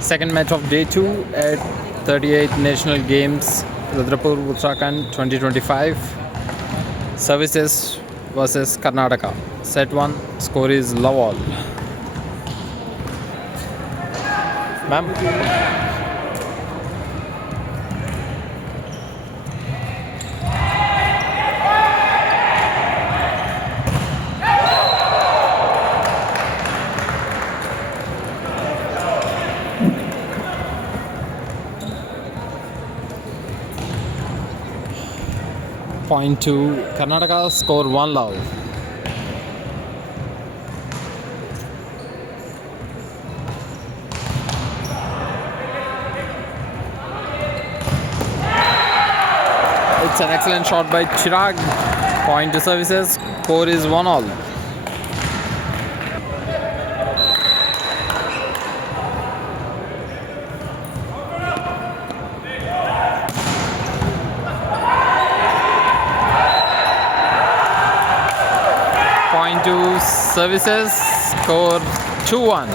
Second match of day 2 at 38th National Games, Rudrapur, Uttarakhand 2025. Services versus Karnataka. Set 1, score is love all. Ma'am. 0.2, Karnataka score 1 love. It's an excellent shot by Chirag. Point to services, score is 1 all. Point to services, score 2-1.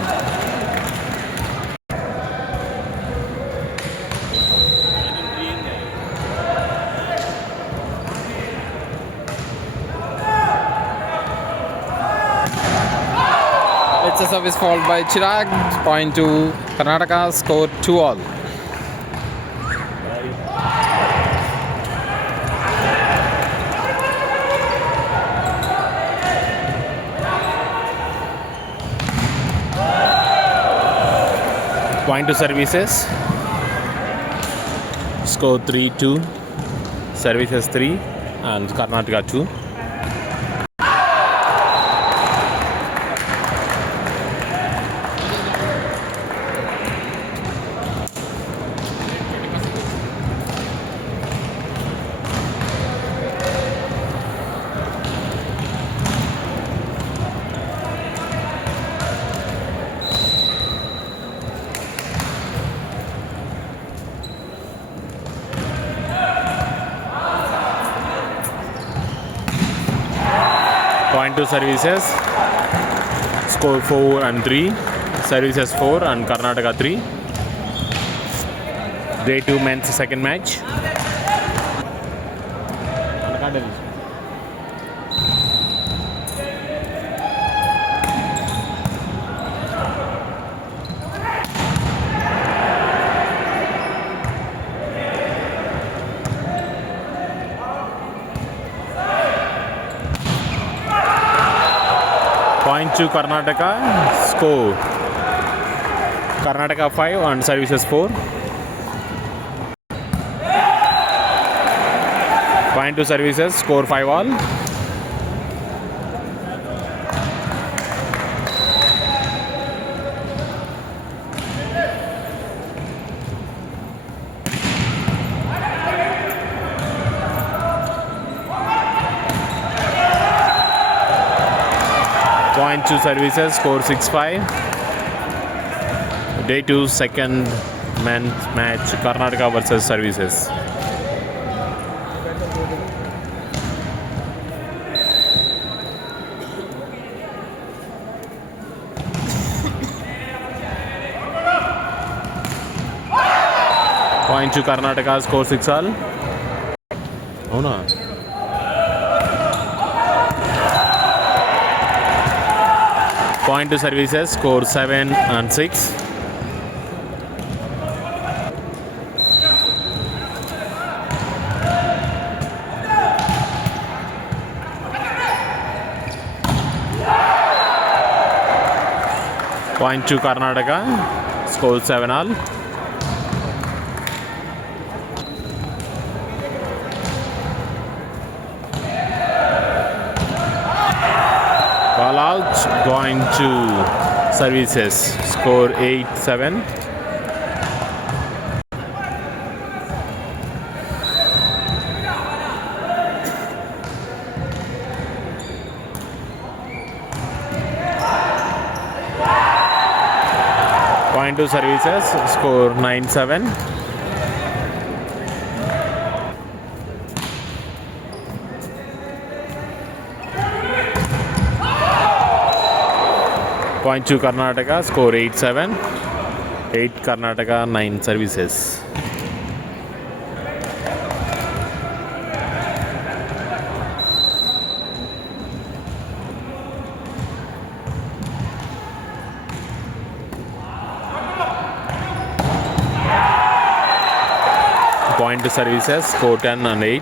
It's a service fault by Chirag. Point to Karnataka, score 2 all. Point to services, score 3-2, services 3 and Karnataka 2. Point to services, score 4 and 3, services 4 and Karnataka 3. Day 2 men's second match. Point to Karnataka, score Karnataka 5 and services 4. Point to services, score 5 all. Point to services, score 6-5. Day 2 second men's match, Karnataka versus services. Point to Karnataka, score 6 all. Oh no. Point to services, score 7 and 6. Point to Karnataka, score 7 all. Ball out, going to services, score 8-7. Point to services, score 9-7. Point to Karnataka, score 8-7. 8 Karnataka, 9 services. Point to services, score 10 and 8.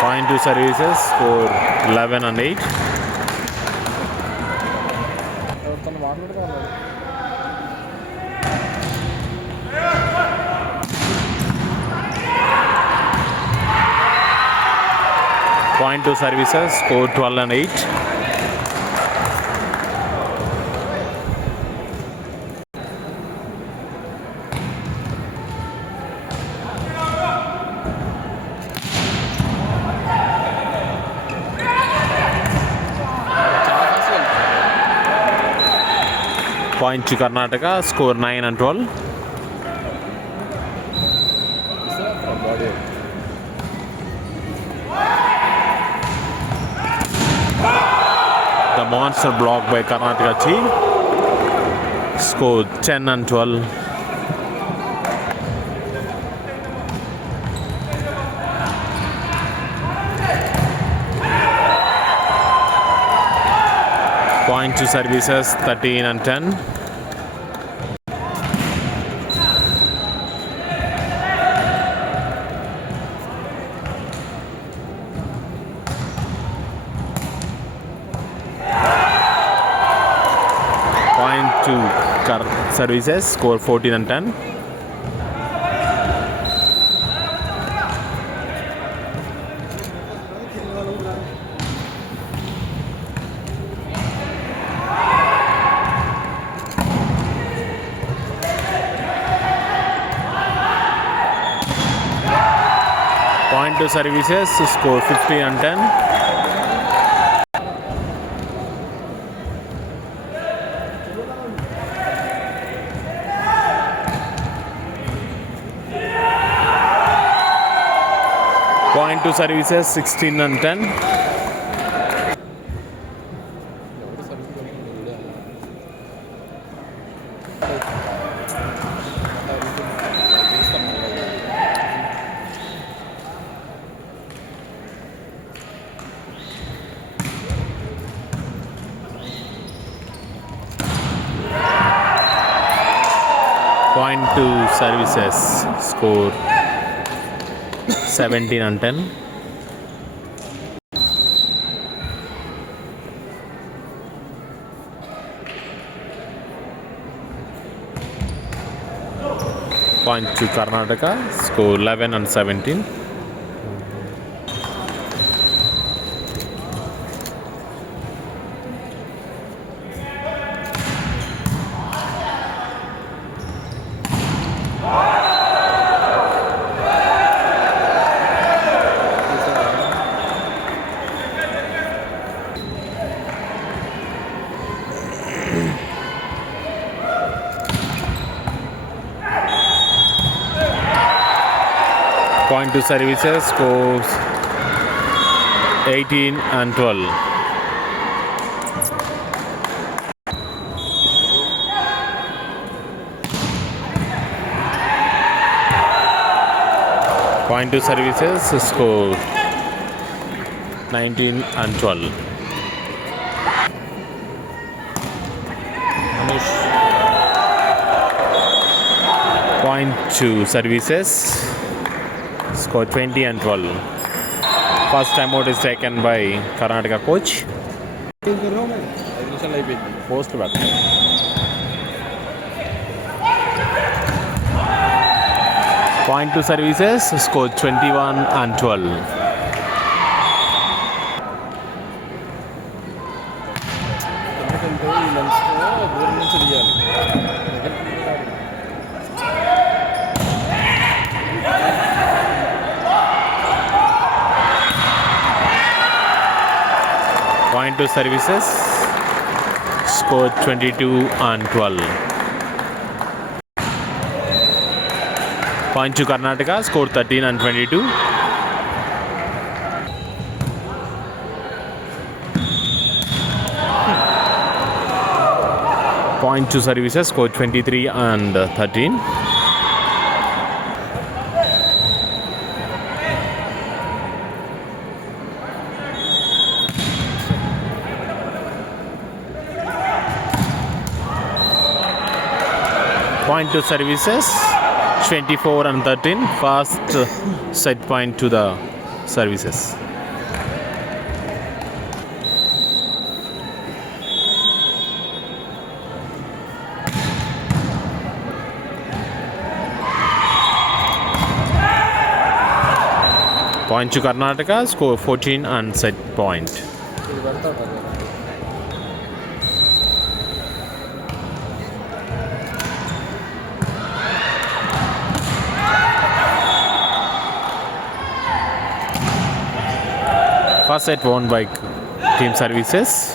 Point to services, score 11 and 8. Point to services, score 12 and 8. Point to Karnataka, score 9 and 12. The monster block by Karnataka team. Score 10 and 12. Point to services 13 and 10. Point to services, score 14 and 10. Point to services, score 15 and 10. Point to services 16 and 10. Point to services, score 17 and 10. Point to Karnataka, score 11 and 17. Point to services, scores 18 and 12. Point to services, score 19 and 12. Point to services, score 20 and 12. First timeout is taken by Karnataka coach. Post back. Point to services, score 21 and 12. Point to services, Score 22 and 12. Point to Karnataka. Score 13 and 22. Point to services. Score 23 and 13. Point to services 24 and 13. First set point to the services. Point to Karnataka. Score 14 and set point. First set won by team services.